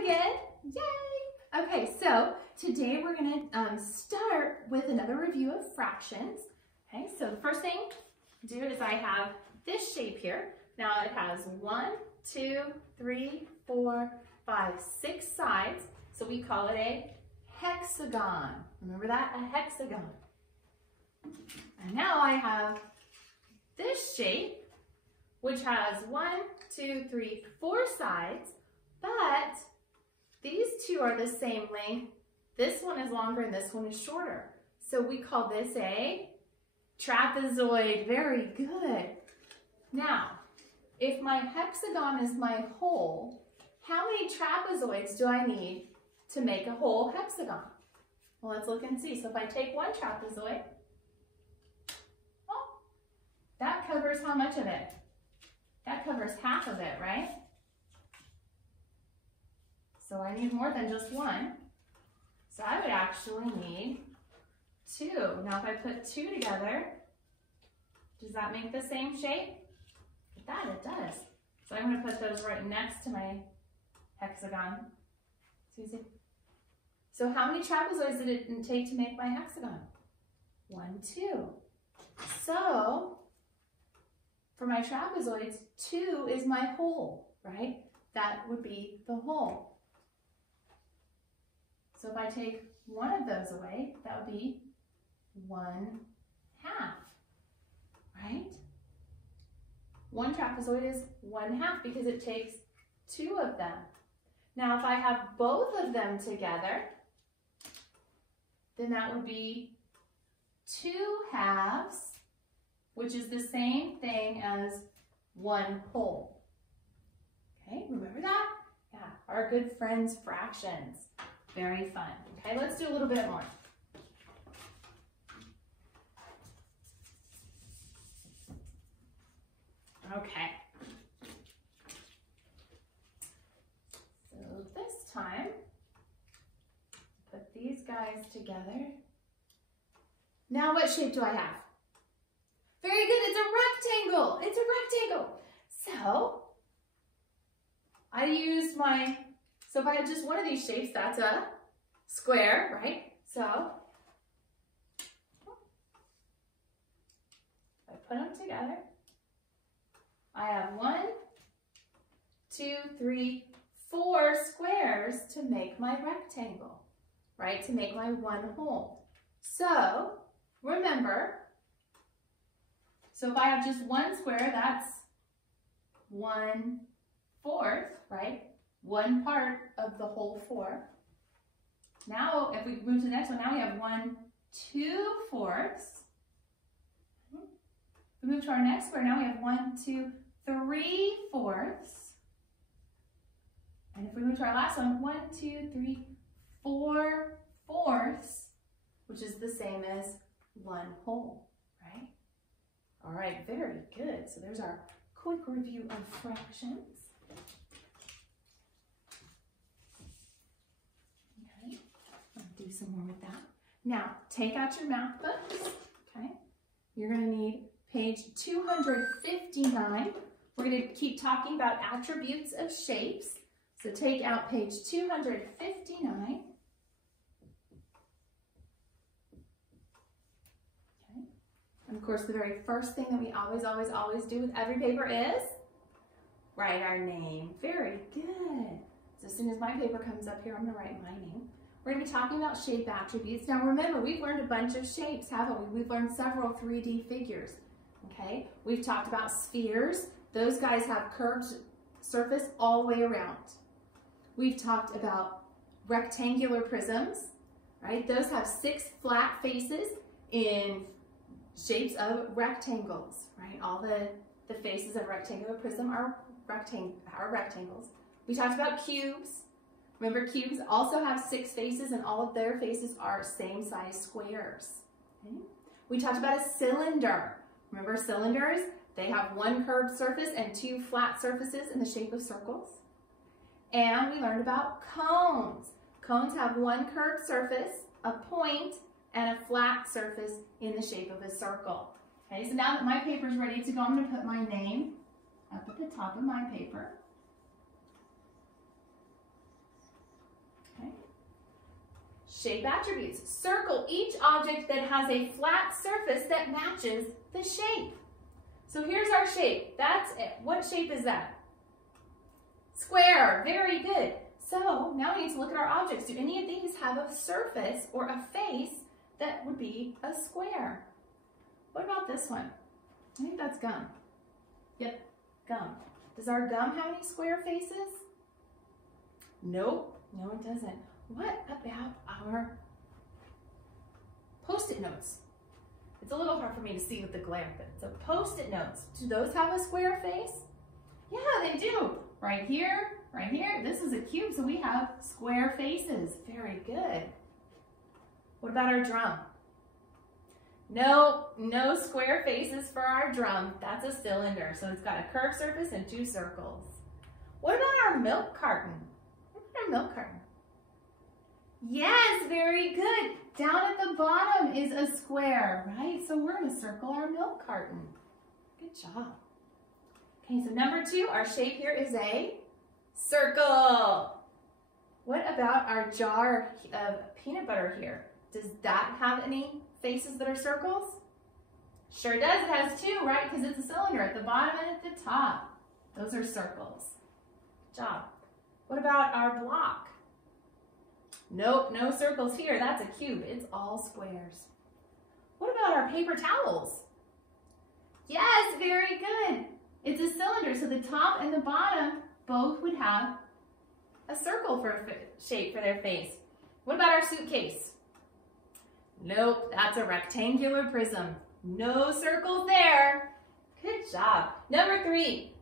time again. Yay! Okay, so today we're going to start with another review of fractions. Okay, so the first thing to do is I have this shape here. Now it has 1, 2, 3, 4, 5, 6 sides. So we call it a hexagon. Remember that? A hexagon. And now I have this shape, which has 1, 2, 3, 4 sides, but these two are the same length. This one is longer and this one is shorter. So we call this a trapezoid. Very good. Now, if my hexagon is my whole, how many trapezoids do I need to make a whole hexagon? Well, let's look and see. So if I take one trapezoid, oh, that covers how much of it? That covers half of it, right? So I need more than just one. So I would actually need 2. Now if I put 2 together, does that make the same shape? That it does. So I'm going to put those right next to my hexagon. Susie? So how many trapezoids did it take to make my hexagon? 1, 2. So for my trapezoids, 2 is my whole, right? That would be the whole. So if I take one of those away, that would be 1/2, right? One trapezoid is 1/2 because it takes 2 of them. Now if I have both of them together, then that would be 2 halves, which is the same thing as 1 whole. Okay, remember that? Yeah, our good friends fractions. Very fun. Okay, let's do a little bit more. Okay. So this time, put these guys together. Now what shape do I have? Very good, it's a rectangle. It's a rectangle. So I used so if I have just one of these shapes, that's a square, right? So I put them together. I have 1, 2, 3, 4 squares to make my rectangle, right? To make my one whole. So remember, so if I have just one square, that's 1/4, right? 1 part of the whole 4. Now, if we move to the next one, now we have 1/2. We move to our next square, now we have 1, 2, 3/4. And if we move to our last one, 1, 2, 3, 4/4, which is the same as 1 whole, right? All right, very good. So there's our quick review of fractions. Okay, I'll do some more with that. Now, take out your math books, okay? You're gonna need page 259. We're going to keep talking about attributes of shapes. So take out page 259. Okay. And of course, the very first thing that we always do with every paper is write our name. Very good. So as soon as my paper comes up here, I'm going to write my name. We're going to be talking about shape attributes. Now remember, we've learned a bunch of shapes, haven't we? We've learned several 3D figures. Okay, we've talked about spheres. Those guys have curved surface all the way around. We've talked about rectangular prisms, right? Those have 6 flat faces in shapes of rectangles, right? All the faces of rectangular prism are rectangles. We talked about cubes. Remember, cubes also have 6 faces and all of their faces are same size squares. Okay? We talked about a cylinder. Remember cylinders? They have 1 curved surface and 2 flat surfaces in the shape of circles. And we learned about cones. Cones have 1 curved surface, a point, and a flat surface in the shape of a circle. Okay, so now that my paper is ready to go, I'm going to put my name up at the top of my paper. Okay. Shape attributes. Circle each object that has a flat surface that matches the shape. So here's our shape. That's it. What shape is that? Square. Very good. So now we need to look at our objects. Do any of these have a surface or a face that would be a square? What about this one? I think that's gum. Yep, gum. Does our gum have any square faces? Nope. No, it doesn't. What about our Post-it notes? It's a little hard for me to see with the glare, but so Post-it notes. Do those have a square face? Yeah, they do. Right here, right here. This is a cube, so we have square faces. Very good. What about our drum? No, no square faces for our drum. That's a cylinder, so it's got a curved surface and 2 circles. What about our milk carton? What about our milk carton? Yes, very good. Down at the bottom is a square, right? So we're going to circle our milk carton. Good job. Okay, so number 2, our shape here is a circle. What about our jar of peanut butter here? Does that have any faces that are circles? Sure does. It has 2, right? Because it's a cylinder at the bottom and at the top. Those are circles. Good job. What about our block? Nope, no circles here. That's a cube. It's all squares. What about our paper towels? Yes, very good. It's a cylinder, so the top and the bottom both would have a circle for a shape for their face. What about our suitcase? Nope, that's a rectangular prism. No circles there. Good job. Number 3,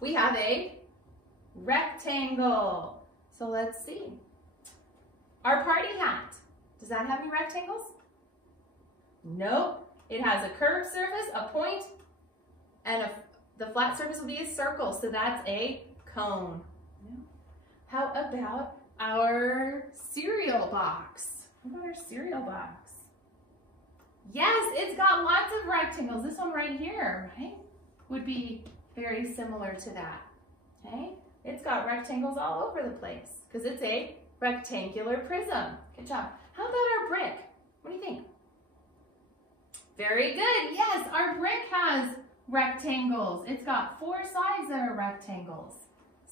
we have a rectangle. So let's see. Our party hat, does that have any rectangles? Nope. It has a curved surface, a point, and the flat surface will be a circle, so that's a cone. How about our cereal box? What about our cereal box? Yes, it's got lots of rectangles. This one right here, right, would be very similar to that, okay? It's got rectangles all over the place because it's a rectangular prism. Good job. How about our brick? What do you think? Very good. Yes, our brick has rectangles. It's got 4 sides that are rectangles.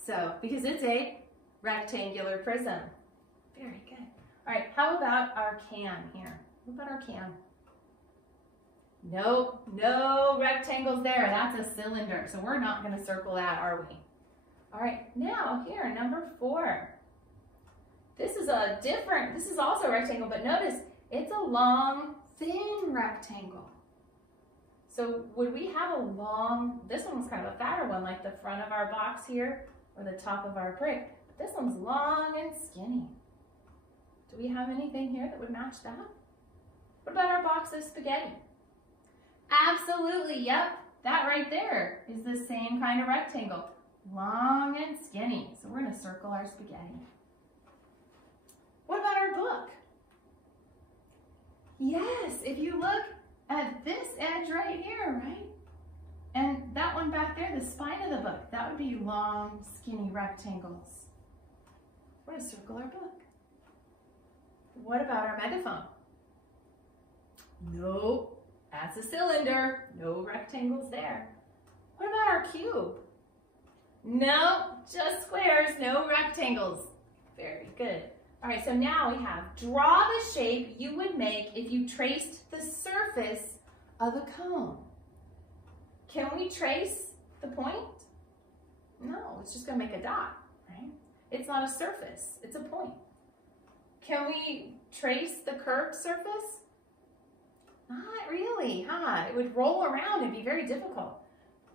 So, because it's a rectangular prism. Very good. All right, how about our can here? What about our can? Nope, no rectangles there. That's a cylinder, so we're not going to circle that, are we? All right, now here, number 4. This is also a rectangle, but notice it's a long, thin rectangle. So would we have a long, this one's kind of a fatter one, like the front of our box here, or the top of our brick. But this one's long and skinny. Do we have anything here that would match that? What about our box of spaghetti? Absolutely, yep. That right there is the same kind of rectangle. Long and skinny. So we're going to circle our spaghetti. What about our book? Yes, if you look at this edge right here, right? And that one back there, the spine of the book, that would be long, skinny rectangles. We're going to circle our book. What about our megaphone? Nope, that's a cylinder. No rectangles there. What about our cube? No, just squares, no rectangles. Very good. All right, so now we have draw the shape you would make if you traced the surface of a cone. Can we trace the point? No, it's just going to make a dot, right? It's not a surface, it's a point. Can we trace the curved surface? Not really, huh? It would roll around and be very difficult.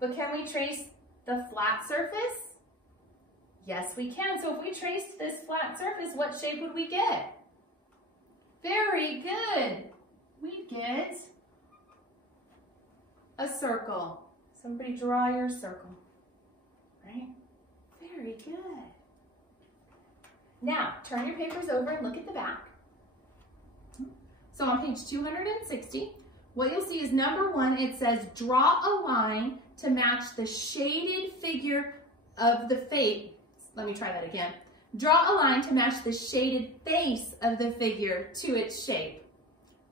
But can we trace the flat surface? Yes, we can. So if we traced this flat surface, what shape would we get? Very good. We'd get a circle. Somebody draw your circle, right? Very good. Now, turn your papers over and look at the back. So on page 260, what you'll see is number 1, it says draw a line to match the shaded figure of the face. Let me try that again. Draw a line to match the shaded face of the figure to its shape.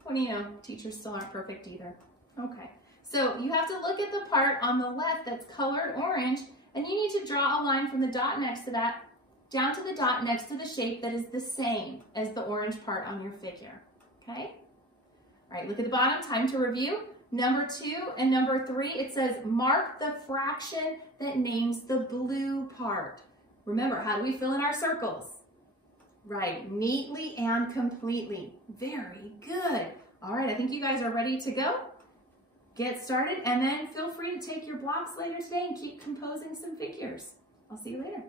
Well, you know, teachers still aren't perfect either. Okay, so you have to look at the part on the left that's colored orange, and you need to draw a line from the dot next to that down to the dot next to the shape that is the same as the orange part on your figure, okay? All right, look at the bottom, time to review. Number 2 and number 3, it says mark the fraction that names the blue part. Remember, how do we fill in our circles? Right, neatly and completely. Very good. All right, I think you guys are ready to go. Get started, and then feel free to take your blocks later today and keep composing some figures. I'll see you later.